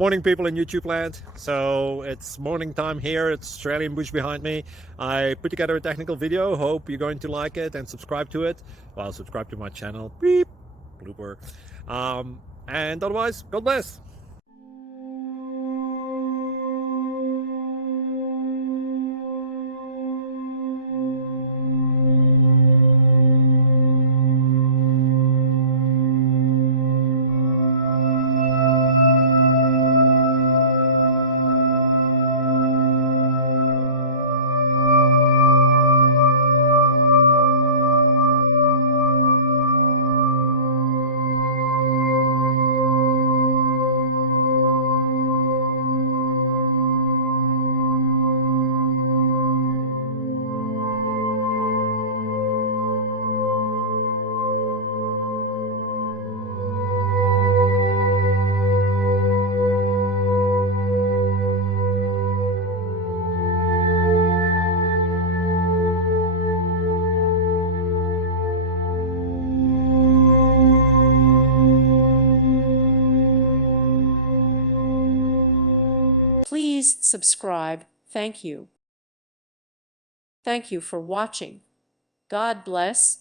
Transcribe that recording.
Morning, people in YouTube land. So it's morning time here. It's Australian bush behind me. I put together a technical video. Hope you're going to like it and subscribe to it. Well, subscribe to my channel. Beep. Blooper. And otherwise, God bless. Please subscribe. Thank you. Thank you for watching. God bless.